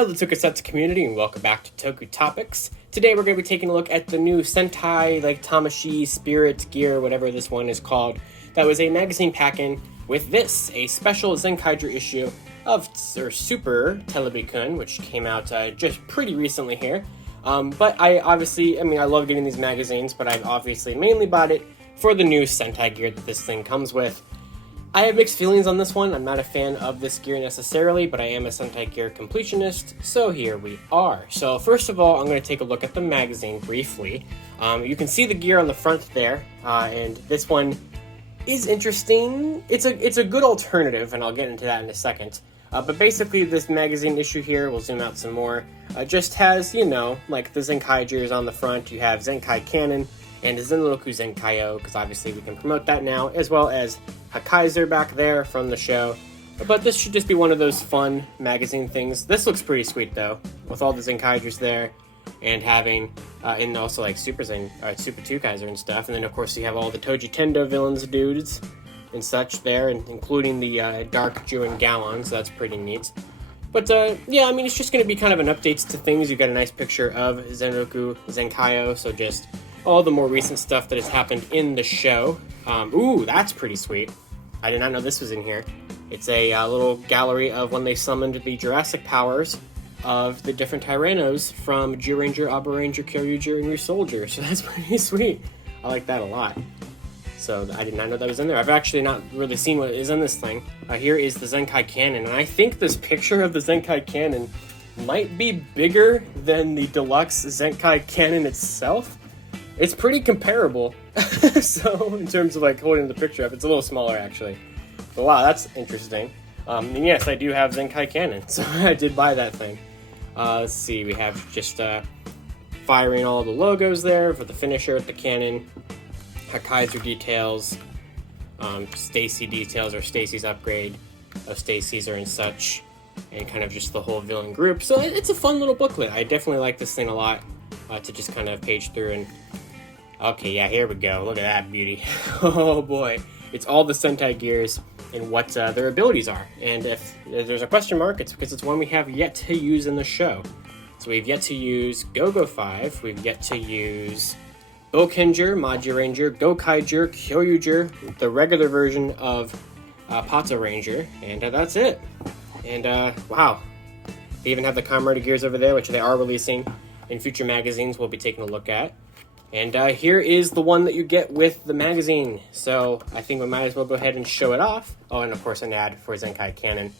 Hello Tokusatsu community and welcome back to Toku Topics. Today we're going to be taking a look at the new Sentai, Tamashii Spirit Gear, whatever this one is called. That was a magazine pack-in with this, a special Zenkaiger issue of Super Televi-Kun, which came out just pretty recently here. But I love getting these magazines, but I've obviously mainly bought it for the new Sentai gear that this thing comes with. I have mixed feelings on this one. I'm not a fan of this gear necessarily, but I am a Sentai Gear completionist, so here we are. So first of all, I'm going to take a look at the magazine briefly. You can see the gear on the front there, and this one is interesting. It's a good alternative, and I'll get into that in a second. But basically, this magazine issue here, we'll zoom out some more, just has, like the Zenkaigers on the front. You have Zenkai Cannon and Zenroku Zenkaiyo, because obviously we can promote that now, as well as Zenkaiger back there from the show. But this should just be one of those fun magazine things. This looks pretty sweet though, with all the Zenkaigers there, and having, and also like Super Tukaiser and stuff. And then of course you have all the Toji Tendo villains dudes and such there, and including the Dark Juen Gallon, so that's pretty neat. But it's just going to be kind of an update to things. You've got a nice picture of Zenroku Zenkaiyo, so just all the more recent stuff that has happened in the show. Ooh, that's pretty sweet. I did not know this was in here. It's a little gallery of when they summoned the Jurassic powers of the different Tyrannos from Zyuranger, Abaranger, Kyoryuger, and Ryusoldier. So that's pretty sweet. I like that a lot. So I did not know that was in there. I've actually not really seen what is in this thing. Here is the Zenkai Cannon, and I think this picture of the Zenkai Cannon might be bigger than the deluxe Zenkai Cannon itself. It's pretty comparable, so in terms of like holding the picture up, it's a little smaller actually. But wow, that's interesting. And yes, I do have Zenkai Cannon, so I did buy that thing. Let's see, we have just firing all the logos there for the finisher with the cannon, Zenkaiger details, Stacy details or Stacy's upgrade of Stacy's and such, and kind of just the whole villain group. So it's a fun little booklet. I definitely like this thing a lot to just kind of page through and. Okay, yeah, here we go. Look at that beauty. Oh boy. It's all the Sentai gears and what their abilities are. And if there's a question mark, it's because it's one we have yet to use in the show. So we've yet to use Go-Go 5, we've yet to use Bokenger, Maji Ranger, Gokaiger, Kyoryuger, the regular version of Pato Ranger, and that's it. And wow. They even have the Comrade gears over there, which they are releasing in future magazines we'll be taking a look at. And here is the one that you get with the magazine. So I think we might as well go ahead and show it off. Oh, and of course an ad for Zenkai Cannon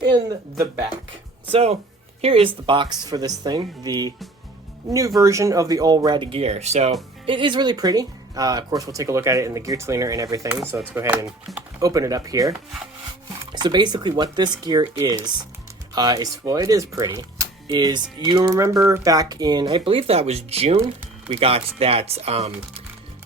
in the back. So here is the box for this thing, the new version of the all red gear. So it is really pretty. Of course, we'll take a look at it in the gear cleaner and everything. So let's go ahead and open it up here. So basically what this gear is it is pretty, is you remember back in, I believe that was June, we got that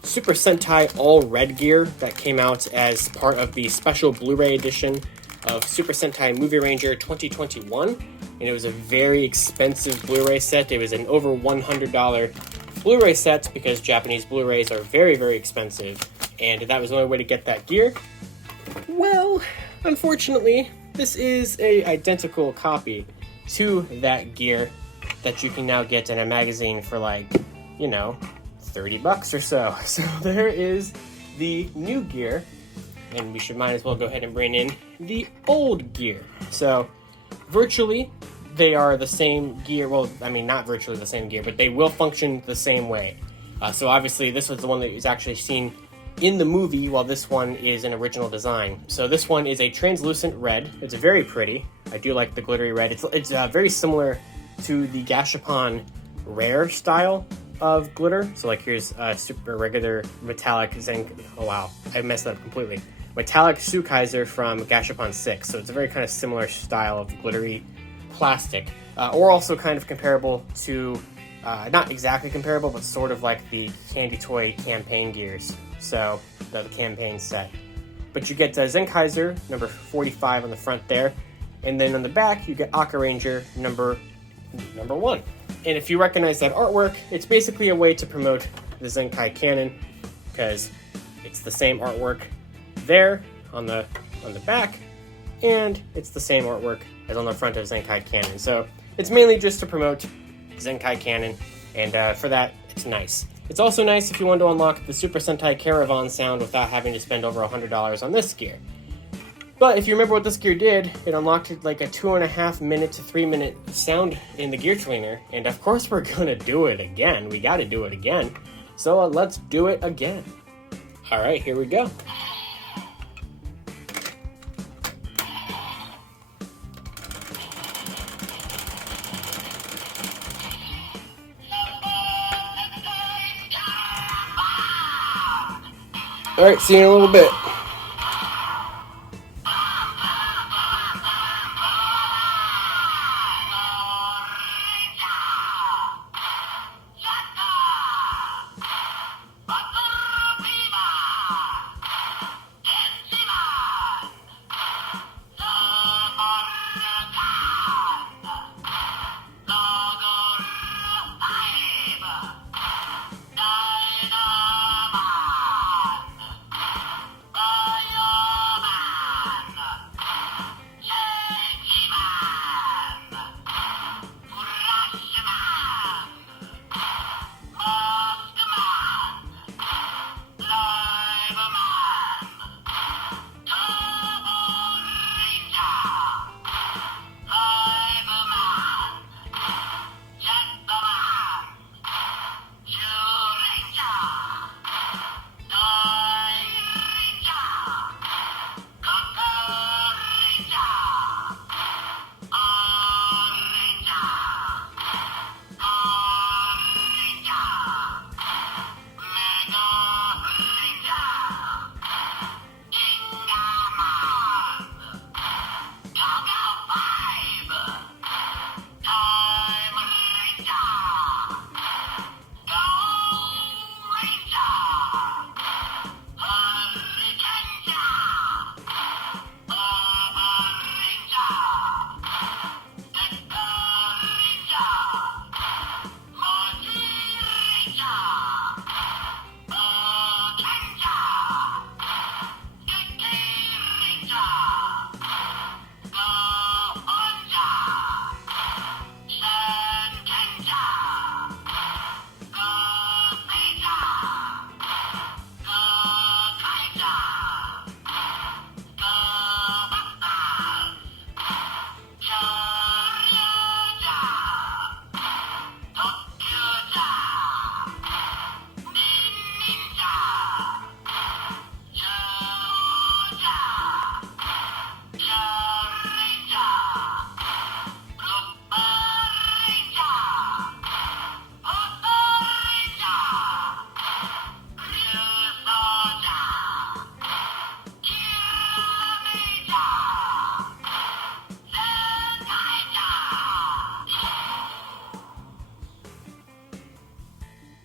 Super Sentai All Red gear that came out as part of the special Blu-ray edition of Super Sentai Movie Ranger 2021. And it was a very expensive Blu-ray set. It was an over $100 Blu-ray set because Japanese Blu-rays are very, very expensive. And that was the only way to get that gear. Well, unfortunately, this is an identical copy to that gear that you can now get in a magazine for like, $30 or so. So there is the new gear, and we might as well go ahead and bring in the old gear. So virtually they are the same gear. Well, not virtually the same gear, but they will function the same way. So obviously this was the one that is actually seen in the movie, while this one is an original design. So this one is a translucent red. It's very pretty. I do like the glittery red. It's very similar to the Gashapon Rare style of glitter. So like here's super regular metallic oh wow, I messed that up completely. Metallic Zenkaiger from Gashapon 6. So it's a very kind of similar style of glittery plastic. Or also kind of comparable to, not exactly comparable, but sort of like the Candy Toy campaign gears. So the campaign set. But you get Zenkaiger number 45 on the front there. And then on the back you get Aka Ranger number 1. And if you recognize that artwork, it's basically a way to promote the Zenkai Cannon, because it's the same artwork there on the back, and it's the same artwork as on the front of Zenkai Cannon. So It's mainly just to promote Zenkai canon, and for that, it's nice. It's also nice if you want to unlock the Super Sentai Caravan sound without having to spend over $100 on this gear. But if you remember what this gear did, it unlocked like a 2.5 minute to 3 minute sound in the gear trainer, and of course we're gonna do it again. We gotta do it again. So let's do it again. Alright, here we go. Alright, see you in a little bit.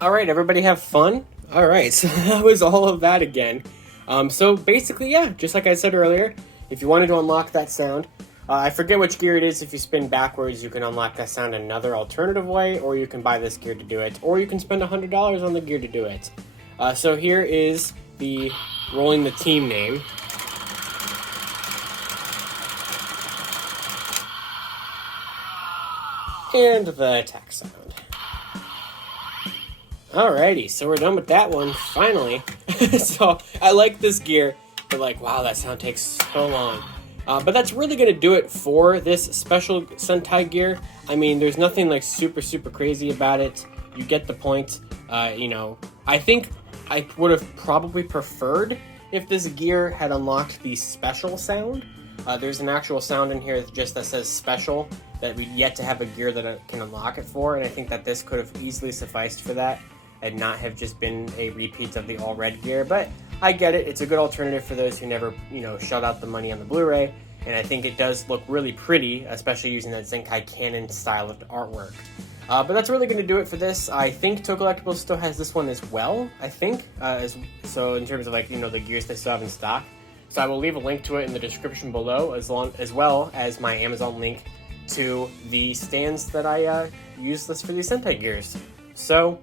Alright, everybody have fun? Alright, so that was all of that again. So basically, yeah, just like I said earlier, if you wanted to unlock that sound, I forget which gear it is. If you spin backwards, you can unlock that sound another alternative way, or you can buy this gear to do it, or you can spend $100 on the gear to do it. So here is the rolling the team name. And the attack sound. Alrighty, so we're done with that one, finally. So, I like this gear, but like, wow, that sound takes so long. But that's really going to do it for this special Sentai gear. I mean, there's nothing like super crazy about it. You get the point. I think I would have probably preferred if this gear had unlocked the special sound. There's an actual sound in here just that says special that we've yet to have a gear that can unlock it for, and I think that this could have easily sufficed for that and not have just been a repeat of the all-red gear. But I get it. It's a good alternative for those who never, shelled out the money on the Blu-ray, and I think it does look really pretty, especially using that Zenkai canon style of artwork. But that's really going to do it for this. I think Tokullectibles still has this one as well, I think, so in terms of the gears they still have in stock. So I will leave a link to it in the description below, as well as my Amazon link to the stands that I use for these Sentai gears. So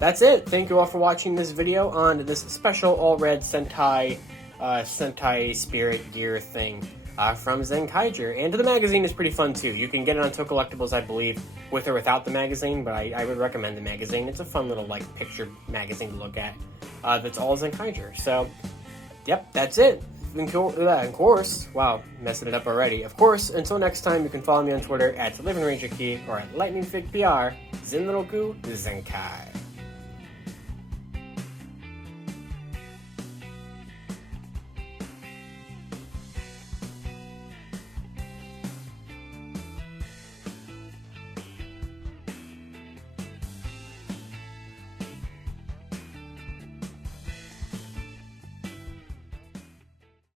that's it. Thank you all for watching this video on this special all-red Sentai Spirit gear thing. from Zenkaiger. And the magazine is pretty fun too. You can get it on Tokullectibles, I believe, with or without the magazine, but I would recommend the magazine. It's a fun little like picture magazine to look at. That's all Zenkaiger. So, yep, that's it. Of course, wow, messing it up already. Of course, until next time, you can follow me on Twitter at LivingRangerKey or at LightningFigPR. Zenroku Zenkai.